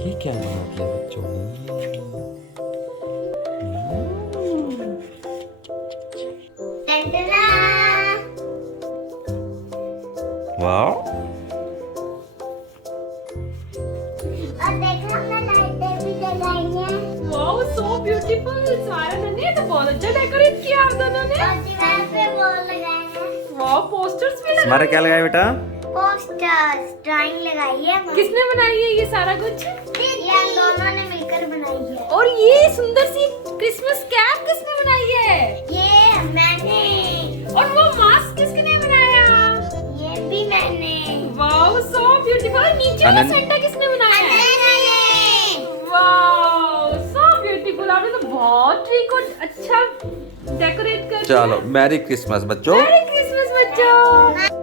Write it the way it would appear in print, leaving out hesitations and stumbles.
ये क्या बना दिया बच्चों ने? वाह, और देखो हमने लाइटें भी जलाई हैं। Wow so beautiful. सारा ने तो बहुत अच्छा डेकोरेट किया आप दोनों ने। और दीवार पे वो लगाए हैं वाओ पोस्टर्स भी लगाए। तुम्हारा क्या लगाया बेटा? पोस्टर्स, ड्राइंग लगाई है। किसने बनाई है ये सारा कुछ? ये हम दोनों ने मिलकर बनाई है। और ये सुंदर सी क्रिसमस कैप किसने बनाई है? ये मैंने, और वो मास्क किसने बनाया? ये भी मैंने। Wow so beautiful. नीचे वाला अनन- सेंटा किसने बनाया? मैंने। Wow so beautiful. आपने तो बहुत ट्री को अच्छा डेकोरेट कर दिया। चलो मैरी क्रिसमस बच्चों। मैरी क्रिसमस बच्चों।